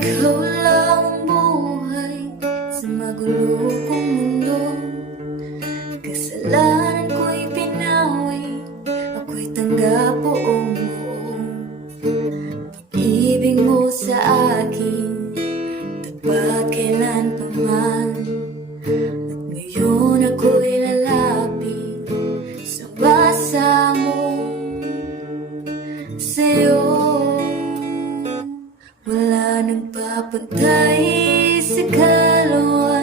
Ikaw lang ang buhay sa magulo kong mundo. Kasalanan ko'y pinawi, ako'y tanggap buong buo. Pag-ibig mo sa akin, tapat kailanpaman. At ngayon ako'y lalapit sa basa mo. Sa'yo wala nang papantay sa kaluluwa.